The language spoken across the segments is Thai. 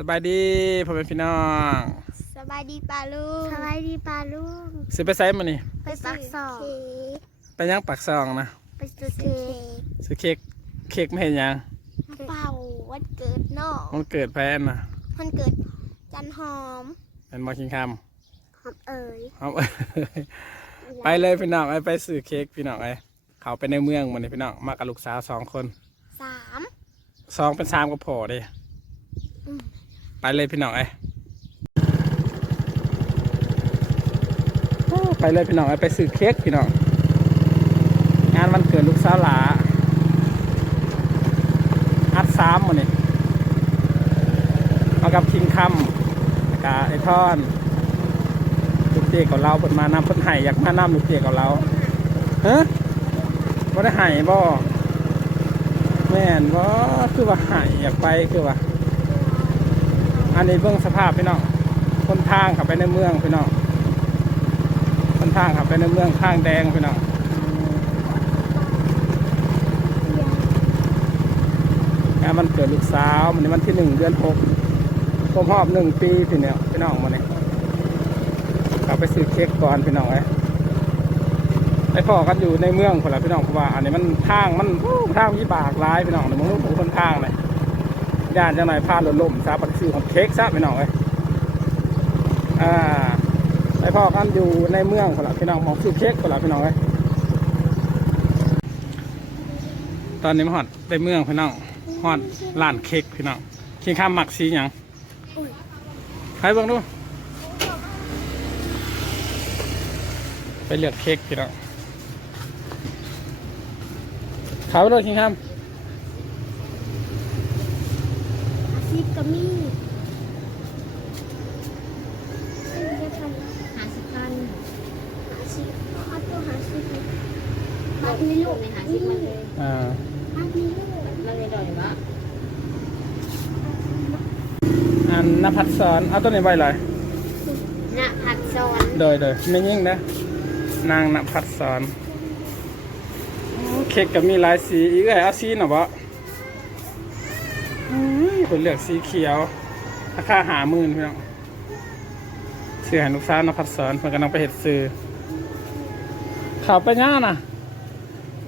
สบายดีพ่อแม่พี่น้องสบายดีป่าลุงสบายดีปลาลุงสิไปไซมานี่ไปปักซองไปย่างปากซองนะไปซื้อเค้กซื้อเค้กเค้กไม่เห็นยังเป่าวันเกิดน้องมันเกิดแพนนะวันเกิดจันหอมเป็นมาคิงคหอมเอ๋ยำเอาไปเลยพี่น้องไอ้ไปซื้อเค้กพี่น้องไอ้เขาไปในเมืองมันนี่พี่น้องมากับลูกสาวสองคนสามสองเป็นสามก็พอเดิ ไปเลยพี่น้องไอ้ไปเลยพี่น้องไอ้ไปซื้อเค้กพี่น้อง งานวันเกิดลูกสาวหลาอัดสามมันนี่มากับคิงคำกาไอทอนลูกเจ๊กับเราเพิ่นมานำเพิ่นไห้อยากมานำลูกเจ๊กับเราฮะบ่ได้ไห้บ่แม่นบ่คือว่าไห้อยากไปคือว่า อันนี้เบื้องสภาพพี่น้องคนทางขับไปในเมืองพี่น้องคนทางขับไปในเมืองข้างแดงพี่น้องงานมันเกิดลูกสาวมันในวันที่หนึ่งเดือนหกครบรอบหนึ่งปีพี่เนี่ยพี่น้องมาเนี่ยกลับไปซื้อเค้กก่อนพี่น้องไอ้ไอ้พ่อกันอยู่ในเมืองคนละพี่น้องเพราะว่า อันนี้มันทางมันทางยี่บากร้ายพี่น้องในเมืองหูคนทางเลย ย่านจังไหนพาหล่นล่มซาปักซื้อของเค้กซะพี่น้องเอ้ยอ่าไปพ่อกันอยู่ในเมืองคนละพี่น้องมองซื้อเค้กคนละพี่น้องเอ้ยตอนนี้มาฮอดไปเมืองพี่น้องฮอดร้านเค้กพี่น้องคิงข้ามหมักสีหยังใครบิ่งดูไปเลือกเค้กพี่น้องขายไปเลยคิงข้าม อาชีพก็มีหาสิบพันอาชีพเอาตัวหาชีพบัตรไม่ลูกในหาสิบมันเลยอ่าอันนี้ลูกมันเลยดอยวะอันนภัสสอนเอาตัวนี้ไว้เลยณผัดซ้อนโดยโดยไม่ยิ่งนะ นางนภัสสอนเค้กก็มีหลายสีอีกเลยเอาสีหน่อยบ่อุ้ ยคนเลือกสีเขียว ราคาหาหมื่นพี่น้องซื้อห้ลูกสาวนภัสสอนเพิ่อนกำลังไปเห็ดซื้อข่าวไปย่าน่ะ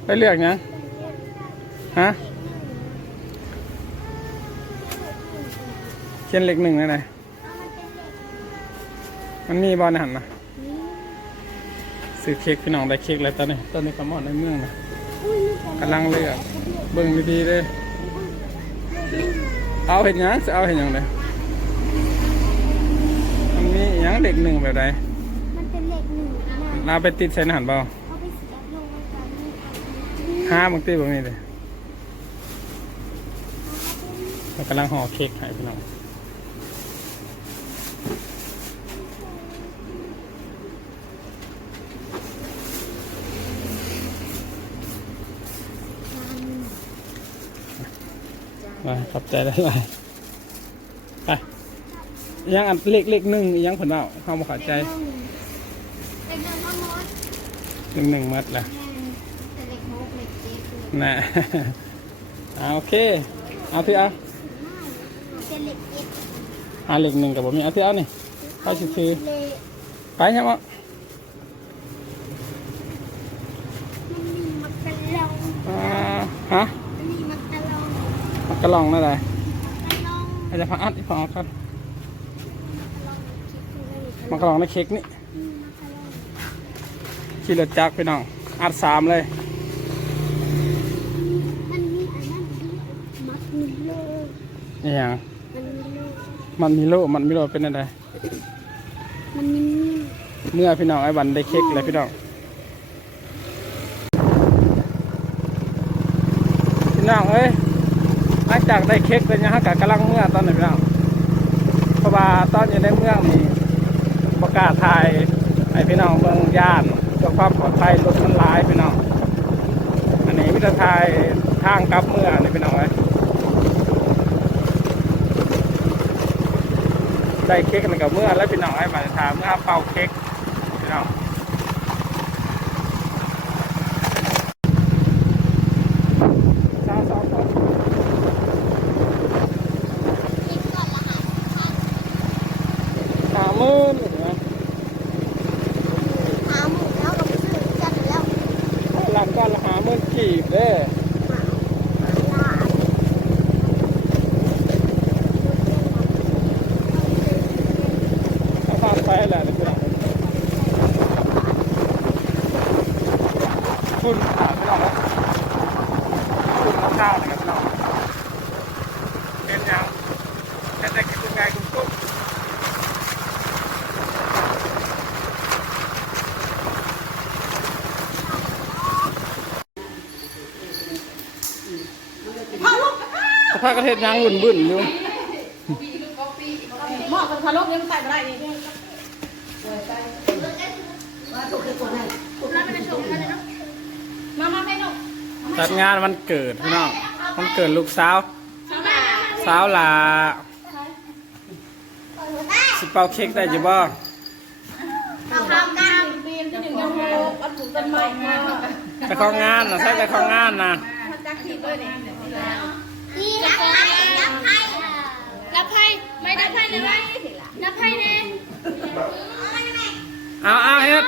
ไปเลือกยังฮะเขียนเลขหนึ่งเลยไหนมันมีบอลหันนะซื้อเค้กพี่น้องได้เค้กแล้วตอนนี้ตอนนี้ก็หมดในเมืองนะกำลังเลือกเบิ่งดีๆเลย เอาเห็นยังจะเอาเห็นยังเลยมันมีหยังเด็กหนึ่งแบบใดมันเป็นเหล็กหนึ่งนะเราไปติดใส่ในหันเปล่าเอาไปเสียบลงไว้ก่อนนี่ห้าบางทีแบบนี้เลยเรากำลังห่อเค้กให้พี่น้อง ไปขอบใจได้ไหมไปยังอันเล็กเล็กๆหนึ่งอีกยังผลเปล่าเข้ามาขอใจเด็กหนึ่งทั้งหมดหนึ่งหนึ่งมัดแหละแต่เด็กหกเด็กเจ็ดเลยน่ะเอาโอเค เอาที่เอาเป็นเหล็กเจ็ดเอาเหล็กหนึ่งกับผมมีเอาที่เอานี่ไปสิคือเลยไปใช่ไหมมันมีมักกะลองอ่าฮะ มันมีมักกะลอง มัน กระลองนั่นแหละอาจจะพังอัดอีกพังอัดกันมัมันกระลองในเค้กนี่ขี่รถจักรพี่น้องอัดสามเลยนมีอันนั้นด้วยมักมีโลนี่อย่างมันมีโลมันมีโลมันมีโลเป็นอะไรเมื่อพี่น้องไอ้วันได้เค้กเลยพี่น้องพี่น้องเอ้ย หลังจากได้เค้กเป็นยังฮะกะกำลังเมื่อตอนนี้พี่น้องเพราะว่าตอนอยู่ในเมืองนี่ประกาศถ่ายให้พี่น้องเมืองย่านเพื่อความปลอดภัยรถมันหลายพี่น้องอันนี้มิตรทายทางกลับเมื่อนี่พี่น้องเอ้ยได้เค้กกันกับเมื่อแล้วพี่น้องไอ้มาถามเมื่อเป่าเค้กพี่น้อง รุ่นอ่าไม่ต้องรุ่นเก้านะครับพี่น้องเป็นยังแต่ได้กินยังไงคุณตุ๊กข้ากระเทศยางบุ่นบุ่นอยู่หม้อกับทะลุเนี่ยังใส่ไม่ได้นี่ว่าถูกคือตัวไหนคุณน่าไม่ได้ชมกันเลยเนาะ จัดงานวันเกิดพี่น้องวันเกิดลูกสาวสาวหลาสิเป่าเค้กได้อยู่บ่เราทำกันปีนที่หนึ่งยังโหอัดถุงต้นไม้มาจะเข้างานนะใช่จะเข้างานนะจักทีเลยนี่พี่รับไพ่รับไพ่นับไพ่ไม่นับไพ่เลยไหมนับไพ่เน่เอาเอาเฮ็ด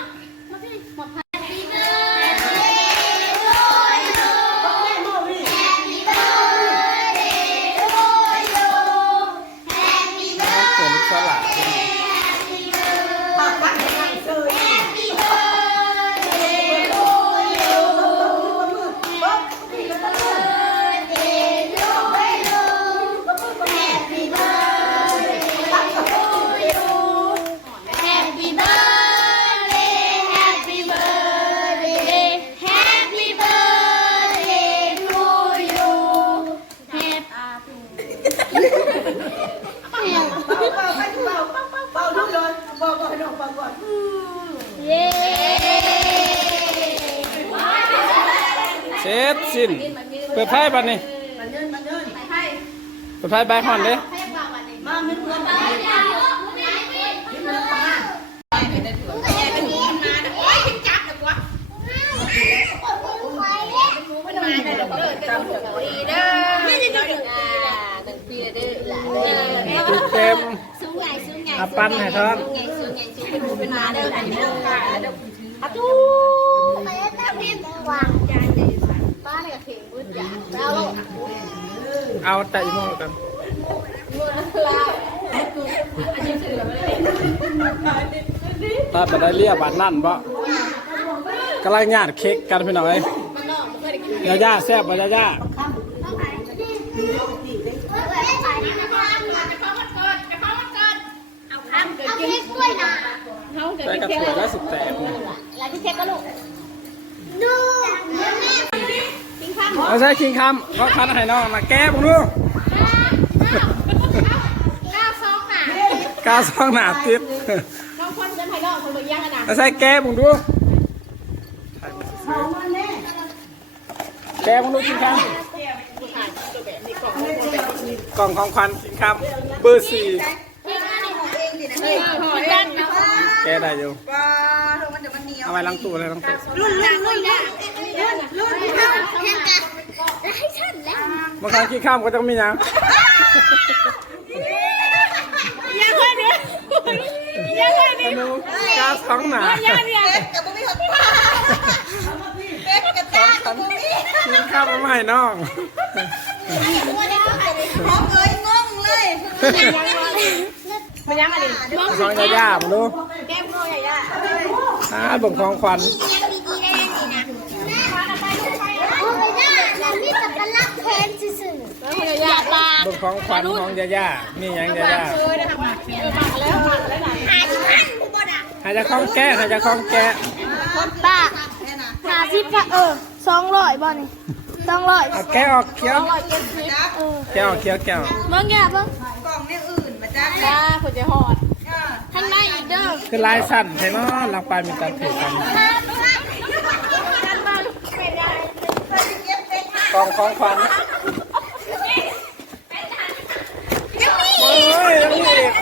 เกิดลูกสาวหลาพี่น้อง Happy birthday Happy birthday Happy birthday to you Happy เป่าทุกเลยเป่าก่อนนกเป่าก่อน เย้ เสร็จสิ้น เปิดไพ่บัดนี้ มันเดินมันเดินเปิดไพ่ใบห่อนเด้มาเงินเงินติดเต็มสูงใหญ่สูงใหญ่อาปันให้ทอนสูงใหญ่สูงเป็นเป็นมาเด้ออันนี้อะตูไปตั้งพิมพ์วาง เอาแต่อีโมงกันถ้าไปได้เรียบานนั่นบ่กำลังญาติเค้กกันพี่น้องเอ้ยยาย่าแซ่บบ่ยาย่าเอาเค้กกล้วยนะใส่กระสวยแล้วสุดแตกแล้วพี่เค้กก็ลูกดูแม่ เอาใส่คิงคำเขาคันให้น้องมาแก้ผมดูก้าวซองหน่ะกาซองหนาติดน้องคนจะไทยนอกคนเบยังกันนะเอาใส่แก้ผมดูแก้ผมดูคิงคำกล่องของขวัญคิงคำเบอร์สี่แก้ได้อยู่เอาไว้ล้างตู้เลยล้างตู้รุ่นรุ่นรุ่นนะรุ่นรุ่นเห็นกันให้ฉันแล้วบางครั้งคิงคำก็ต้องมีหยังยังไงเนี่ยยังไงเนี่ยอนุกาซองหนากับบุ้มีหัวป้าเป็ดกระต้ากับบุ้มีคิงคำเอามาให้น้องพร้อมเอ้ยงงเลยมันยังอะไรซองยาย่ามดูแก้มโง่ใหญ่อ่าบิ่งของขวัญ ยังดีๆได้ยังดีนะโอ้ยน่าเรามีแต่กำลังเพลง ซื่อๆแล้วคนใหญ่ปลาเบิ่งของขวัญของยาย่านี่หยังยาย่าเออได้ทำมาเออมาแล้วมาแล้วไหนหาพันผู้บดอะหายใจคล้องแกะหายใจคล้องแกะป้าหาสิบเออสองร้อยบ่นี่สองร้อยเอาแกะออกเคี้ยวเออแกะออกเคี้ยวแกะออกเบิ่งแก่เบิ่งกล่องเนี่ยอื่นมาจ้าจ้าคุณจะหอดข้างในอีกเด้อคือลายสั่นใช่เนาะหลังไปมีการถือกันกล่องของขวัญโอ้ ยยังมีอีก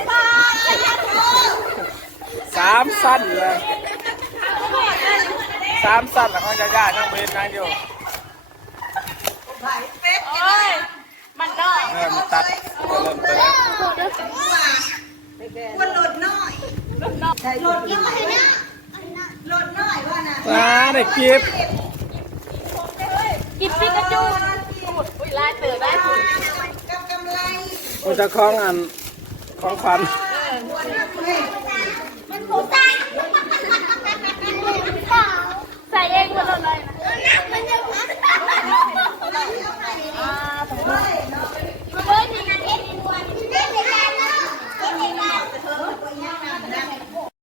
สามสั้นเลยสามสั้นแล้วของยาย่ายังเว้นนั่งอยู่เป็ดมันก็เออมันตัดเริ่มเปิดวันหลดน้อยหลดน้อยหลดน้อยหลดน้อยว่านะอ่าได้กิฟต์กินปิกาจูอุ้ยลายเตือได้กับกำไร มันจะคล้องอันของขวัญมันผูกใจใส่เองหมดเลยนะมันยังอ่าผมเลย